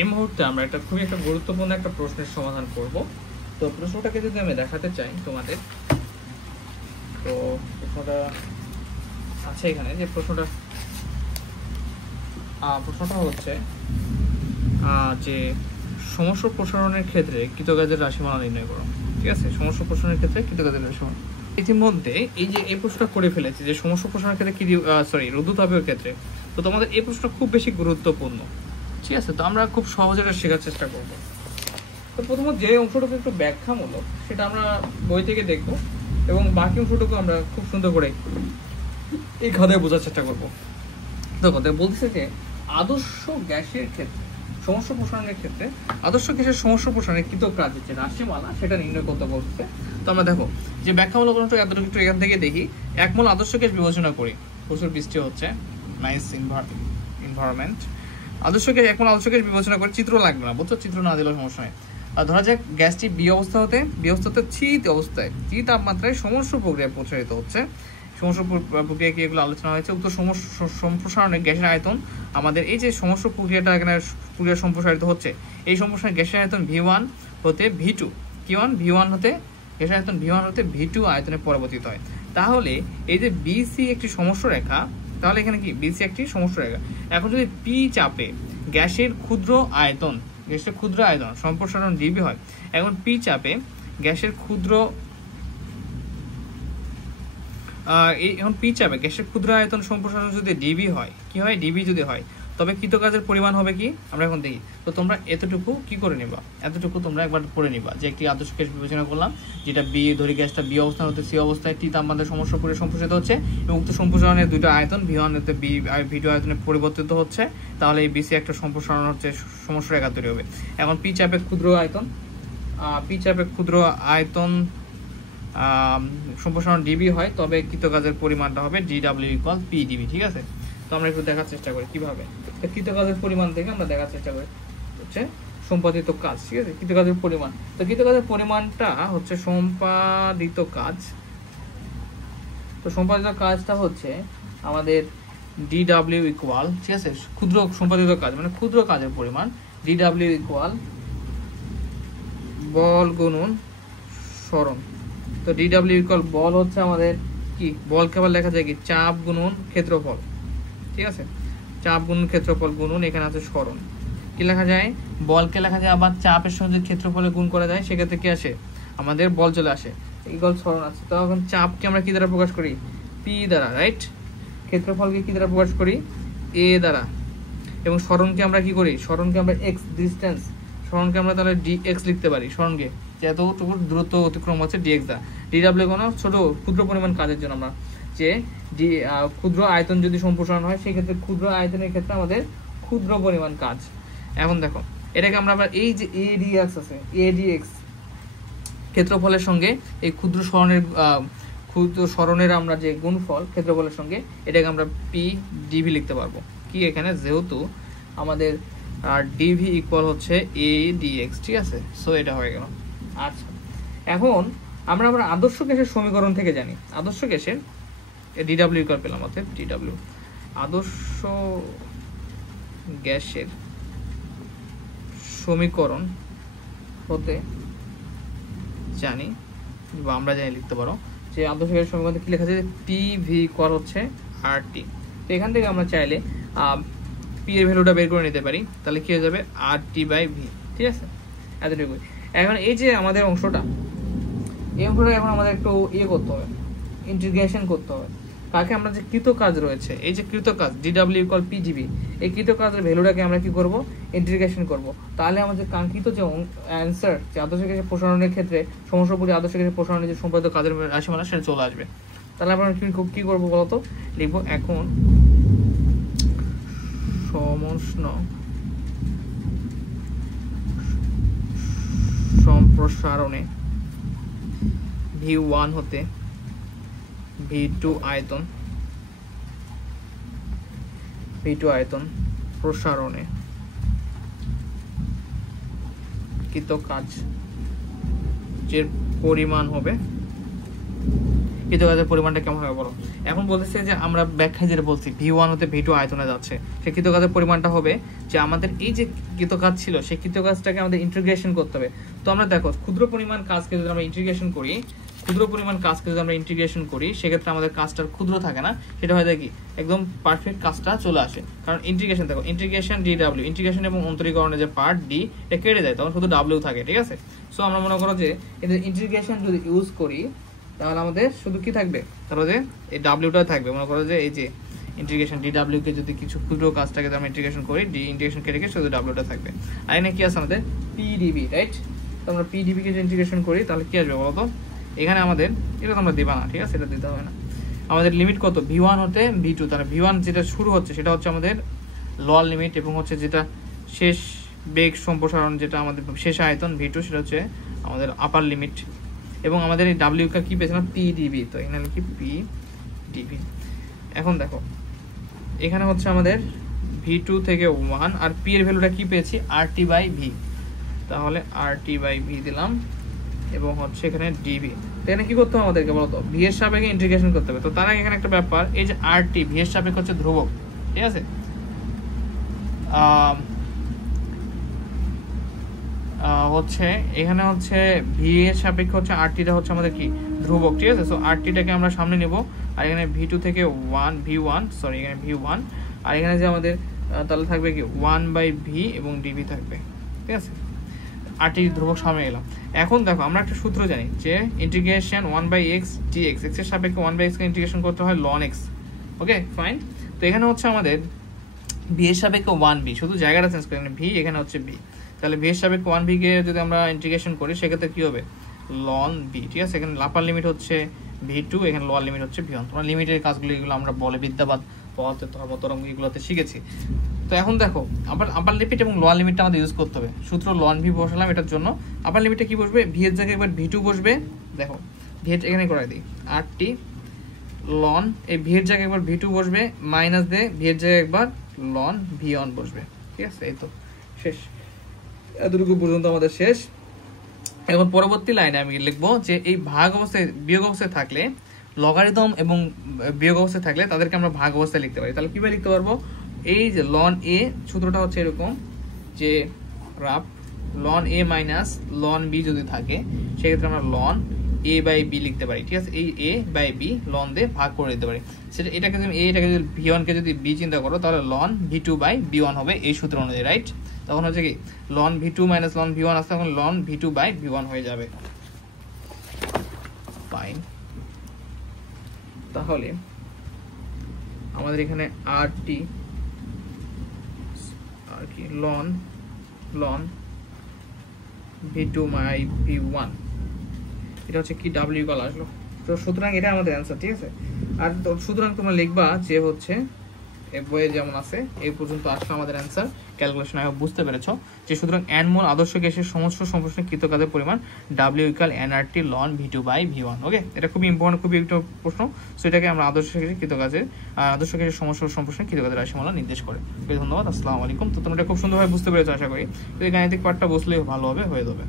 এই মুহূর্তে আমরা একটা খুবই একটা গুরুত্বপূর্ণ একটা প্রশ্নের সমাধান করব। তো প্রশ্নটাকে যদি আমি দেখাতে চাই তোমাদের, তো প্রশ্নটা আছে এখানে, যে প্রশ্নটা হচ্ছে যে সমস্ত প্রসারণের ক্ষেত্রে কৃতকাজের রাশিমালা নির্ণয় করো। ঠিক আছে, সমস্ত প্রসারণের ক্ষেত্রে কৃতকাজের রাশিমালা। ইতিমধ্যে এই যে এই প্রশ্নটা করে ফেলেছি যে সমস্ত প্রসারণের ক্ষেত্রে রুদ্ধতাপের ক্ষেত্রে, তো তোমাদের এই প্রশ্নটা খুব বেশি গুরুত্বপূর্ণ। ঠিক আছে, তো আমরা খুব সহজে শেখার চেষ্টা করব। তো প্রথমত যে অংশটুকু একটু ব্যাখ্যামূলক সেটা আমরা বই থেকে দেখব, এবং বাকি অংশটুকু আমরা খুব সুন্দর করে এই খাতায় বোঝার চেষ্টা করবো। তো কথা বলছে যে আদর্শ গ্যাসের ক্ষেত্রে সমস্ত প্রসারণের ক্ষেত্রে আদর্শ গ্যাসের সমস্ত প্রসারণের কৃতকাজের যে রাশিমালা সেটা নির্ণয় করতে বলছে। তো আমরা দেখো যে ব্যাখ্যামূলক অংশ এতটুকু একটু এখান থেকে দেখি। একমল আদর্শ গ্যাস বিবেচনা করি, প্রচুর বৃষ্টি হচ্ছে, নাইস এনভায়রনমেন্ট। একমল আদর্শ গ্যাস বিবেচনা করে, চিত্র লাগবে না বুঝছো, চিত্র না দিলেও সমস্যা নেই। আর ধরা যাক গ্যাসটি বি অবস্থাতে চিত অবস্থায় চি তাপমাত্রায় সমস্ত প্রক্রিয়ায় প্রসারিত হচ্ছে। সমস্ত প্রক্রিয়া কি এগুলো আলোচনা হয়েছে। উক্ত সম্প্রসারণে গ্যাসের আয়তন, আমাদের এই যে সমস্ত প্রক্রিয়াটা এখানে প্রক্রিয়া সম্প্রসারিত হচ্ছে, এই সম্প্রসারণে গ্যাসের আয়তন V1 হতে V2 V1 হতে গ্যাসের আয়তন V1 হতে V2 আয়তনে পরিবর্তিত হয়। তাহলে এই যে বিসি একটি সমস্ত রেখা, তাহলে এখানে কি বিসি একটি সমস্ত রেখা। এখন যদি পি চাপে গ্যাসের ক্ষুদ্র আয়তন সম্প্রসারণ ডিবি হয়, এখন পি চাপে গ্যাসের ক্ষুদ্র আয়তন সম্প্রসারণ যদি ডিবি হয়, কি হয়, ডিবি যদি হয়, তবে কৃতকাজের পরিমাণ হবে কি, আমরা এখন দেখি। তো তোমরা এতটুকু কি করে নিবা, এতটুকু তোমরা একবার পড়ে নিবা যে একটি আদর্শ গ্যাস বিবেচনা করলাম, যেটা বি ধরি গ্যাসটা বি অবস্থান হতে সি অবস্থায় টি তাপমাত্রা সমস্যা করে সম্প্রসারিত হচ্ছে, এবং উক্ত সম্প্রসারণের দুটো আয়তন V1 হতে V2 আয়তনে পরিবর্তিত হচ্ছে। তাহলে এই বিসি একটা সম্প্রসারণ হচ্ছে সমস্যা রেখা তৈরি হবে। এখন পি চাপে ক্ষুদ্র সম্প্রসারণ ডিবি হয়, তবে কৃতকাজের পরিমাণটা হবে DW=PdV। ঠিক আছে, তো আমরা একটু দেখার চেষ্টা করি কিভাবে। তো কৃতকাজের পরিমাণ থেকে আমরা দেখার চেষ্টা করি হচ্ছে সম্পাদিত কাজ। ঠিক আছে, কৃতকাজের পরিমাণ, তো কৃতকাজের পরিমাণটা হচ্ছে সম্পাদিত কাজ। তো সম্পাদিত কাজটা হচ্ছে আমাদের DW ইকুয়াল, ঠিক আছে, ক্ষুদ্র সম্পাদিত কাজ মানে ক্ষুদ্র কাজের পরিমাণ, DW ইকুয়াল বল গুণন সরণ। তো DW ইকুয়াল বল হচ্ছে আমাদের কি, বলকে আবার লেখা যায় কি, চাপ গুণন ক্ষেত্রফল। ঠিক আছে, চাপ গুণন ক্ষেত্রফল গুণন এখানে আছে সরণ। কি লেখা যায়, বলকে লেখা যায় আবার চাপের সঙ্গে ক্ষেত্রফলে গুণ করা যায়, সেক্ষেত্রে কি আসে, আমাদের বল চলে আসে, ইকুয়াল সরণ আছে। তো এখন চাপকে আমরা কি দ্বারা প্রকাশ করি, পি দ্বারা, রাইট। ক্ষেত্রফলকে কি দ্বারা প্রকাশ করি, এ দ্বারা। এবং সরণকে আমরা কি করি, সরণকে আমরা এক্স ডিস্টেন্স, সরণকে আমরা তাহলে dx লিখতে পারি, সরণকে যে এতটুকু দূরত্ব অতিক্রম হচ্ছে dx দ্বারা। DW কোনো ছোট ক্ষুদ্র পরিমাণ কাজের জন্য আমরা যে ক্ষুদ্র আয়তন যদি সম্প্রসারণ হয়, সেই ক্ষেত্রে ক্ষুদ্র আয়তনের ক্ষেত্রে আমাদের ক্ষুদ্র পরিমাণ কাজ। এখন দেখো এটাকে আমরা আবার এই যে ADX আছে, ADX ক্ষেত্রফলের সঙ্গে এই ক্ষুদ্র সরণের আমরা যে গুণফল ক্ষেত্রফলের সঙ্গে, এটাকে আমরা PdV লিখতে পারবো। কি এখানে যেহেতু আমাদের DV ইকুয়াল হচ্ছে ADX, ঠিক আছে, সো এটা হয়ে গেল। আচ্ছা, এখন আমরা আদর্শ গ্যাসের সমীকরণ থেকে জানি, আদর্শ গ্যাসের DW ইকুয়াল পেলাম, অর্থাৎ DW আদর্শ গ্যাসের সমীকরণ হতে জানি, বা আমরা জানি লিখতে পারো যে আদর্শ গ্যাসের সমীকরণ কি লেখা যায়, PV ইকুয়াল হচ্ছে RT। তো এখান থেকে আমরা চাইলে পি এর ভ্যালুটা বের করে নিতে পারি, তাহলে কি হয়ে যাবে RT/V। ঠিক আছে, এতটুকু। এখন এই যে আমাদের অংশটা, এই অংশটা এখন আমাদের একটু করতে হবে, ইন্টিগ্রেশন করতে হবে। কাকে, আমরা যে কৃতকাজ রয়েছে, এই যে কৃতকাজ DW ইকুয়াল PdV, এই কৃতকাজের ভ্যালুটাকে আমরা কি করব, ইন্টিগ্রেশন করব। তাহলে আমাদের কাঙ্ক্ষিত যে অ্যান্সার, যে আদর্শ গ্যাসের প্রসারণের ক্ষেত্রে সমস্যাপুরি আদর্শ গ্যাসের প্রসারণের যে সম্পাদিত কাজের রাশিমালা সেটা চলে আসবে। তাহলে আমরা কি করবো বলতো, লিখবো এখন সমষ্ণ সম্প্রসারণে V1 হতে V2 আয়তন প্রসারণে কৃত কাজের পরিমাণ হবে কৃতকাজের পরিমাণটা কেমন হবে বলো। এখন বলতেছে যে আমরা ব্যাখ্যায় যেটা বলছি V1 হতে V2 আয়তনে যাচ্ছে, সেই কৃতকাজের পরিমাণটা হবে যে আমাদের এই যে কৃতকাজ ছিল সেই কৃতকাজটাকে আমাদের ইন্টিগ্রেশন করতে হবে। তো আমরা দেখো ক্ষুদ্র পরিমাণ কাজকে যদি আমরা ইন্টিগ্রেশন করি, সেক্ষেত্রে আমাদের কাজটার ক্ষুদ্র থাকে না, সেটা হয়ে যায় কি একদম পারফেক্ট কাজটা চলে আসে। কারণ ইন্টিগ্রেশন দেখো, ইন্টিগ্রেশন DW, ইন্টিগ্রেশন এবং অন্তরীকরণের যে পার্ট D এটা কেটে যায়, তখন শুধু W থাকে, ঠিক আছে। সো আমরা মনে করো যে এদের ইন্টিগ্রেশন যদি ইউজ করি তাহলে আমাদের শুধু কি থাকবে, তাহলে যে এই ডাব্লিউটা থাকবে। মনে করো যে এই যে ইন্টিগ্রেশন DW কে যদি কিছু ক্ষুদ্র কাজটাকে আমরা ইন্টিগ্রেশন করি, ইন্টিগ্রেশন কেটে গিয়ে শুধু ডাব্লিউটা থাকবে। আর এখানে কি আছে আমাদের PDB, রাইট। তো আমরা PDB কে যদি ইন্টিগ্রেশন করি তাহলে কি আসবে বলতো, এখানে আমাদের এটা তোমরা দিবা না, ঠিক আছে, এটা দিতে হবে না। আমাদের লিমিট কত, V1 হতে V2, তাহলে V1 যেটা শুরু হচ্ছে সেটা হচ্ছে আমাদের লোয়ার লিমিট, এবং হচ্ছে যেটা শেষ বেগ সম্প্রসারণ যেটা আমাদের শেষ আয়তন V2 সেটা হচ্ছে আমাদের আপার লিমিট। এবং আমাদের এই ডাব্লিউ কে কি পেয়েছিলাম PDB, তো এখানে লিখি PDB। এখন দেখো এখানে হচ্ছে আমাদের V2 থেকে 1 আর P এর ভ্যালুটা কি পেয়েছি RT/V, তাহলে RT/V দিলাম এবং হচ্ছে এখানে DB। এখানে কি করতে হবে আমাদেরকে বলতো, V এর সাপেক্ষে ইন্টিগ্রেশন করতে হবে। তো তার আগে এখানে একটা ব্যাপার, এই যে RT V এর সাপেক্ষে হচ্ছে ধ্রুবক, ঠিক আছে। হচ্ছে এখানে হচ্ছে V এর সাপেক্ষে হচ্ছে RT টা হচ্ছে আমাদের কি ধ্রুবক, ঠিক আছে। সো RT টাকে আমরা সামনে নেব, আর এখানে V2 থেকে 1 V1, সরি এখানে V1, আর এখানে যে আমাদের তাহলে থাকবে কি 1/V এবং DB থাকবে, ঠিক আছে। RT ধ্রুবক সামনে এলাম। এখন দেখো আমরা একটা সূত্র জানি যে ইন্টিগ্রেশন 1/x dx, x এর সাপেক্ষে 1/x কে ইন্টিগ্রেশন করতে হয় ln x, ওকে ফাইন। তো এখানে হচ্ছে আমাদের V এর সাপেক্ষে 1b, শুধু জায়গাটা চেঞ্জ করে, এখানে V এখানে হচ্ছে B, তাহলে V এর সাপেক্ষে 1b কে যদি আমরা ইন্টিগ্রেশন করি সেক্ষেত্রে কি হবে ln b, ঠিক আছে। এখানে আপার লিমিট হচ্ছে V2, এখানে লোয়ার লিমিট হচ্ছে V1। তোমরা লিমিটের কাজগুলো এগুলো আমরা বলে বিদ্যাবাদ পড়াতে তরঙ্গ এগুলোতে শিখেছি। তো এখন দেখো আপার লিমিট এবং লোয়ার লিমিটটা আমাদের ইউজ করতে হবে। সূত্র ln v বসালাম এটার জন্য, আপার লিমিটে কি বসবে, V এর জায়গায় একবার V2 বসবে, দেখো V এর এখানে করে দিই RT ln, এই V এর জায়গায় একবার V2 বসবে, মাইনাস দিয়ে V এর জায়গায় একবার ln V1 বসবে, ঠিক আছে। এই তো শেষ, এতটুকু পর্যন্ত আমাদের শেষ। এখন পরবর্তী লাইনে আমি লিখবো যে এই ভাগ অবস্থায় বিয়োগ অবস্থায় থাকলে, লগারিদম এবং বিয়োগ অবস্থায় থাকলে তাদেরকে আমরা ভাগ অবস্থায় লিখতে পারি। তাহলে কিভাবে লিখতে পারবো, এই যে ln a সূত্রটা হচ্ছে এরকম যে rough ln a minus ln b যদি থাকে সেক্ষেত্রে আমরা ln a/b লিখতে পারি, ঠিক আছে। এই a/b ln দিয়ে ভাগ করে দিতে পারি। সেটা এটাকে যদি এটাকে যদি V1 কে যদি b চিন্তা করো তাহলে ln V2/B1 হবে এই সূত্র অনুযায়ী, রাইট। তখন হচ্ছে কি ln V2 minus ln V1 আসছে, তখন ln V2/B1 হয়ে যাবে, ফাইন। তাহলে আমাদের এখানে RT আর কি ln V2/B1 এটা হচ্ছে কি W কল আসলো। তো সুতরাং এটা আমাদের অ্যান্সার, ঠিক আছে। আর সুতরাং তোমরা লিখবা যে হচ্ছে এই বইয়ে যেমন আছে এই পর্যন্ত আসলে আমাদের অ্যান্সার। ক্যালকুলেশন আমি বুঝতে পেরেছো যে সুতরাং n মোল আদর্শ গ্যাসের সমস্ত সম্প্রসারণের কৃতকাজের পরিমাণ W = nRT ln V2/V1, ওকে। এটা খুবই ইম্পর্টেন্ট, খুবই একটা প্রশ্ন। সো এটাকে আমরা আদর্শ গ্যাসের কৃতকাজের সমস্ত সম্প্রসারণের কৃতকাজের রাশিমালা নির্দেশ করে। ধন্যবাদ, আসসালামু আলাইকুম। তো তোমরা খুব সুন্দরভাবে বুঝতে পেরেছো আশা করি। তো এই গাণিতিক পার্টটা বুঝলেই ভালোভাবে হয়ে যাবে।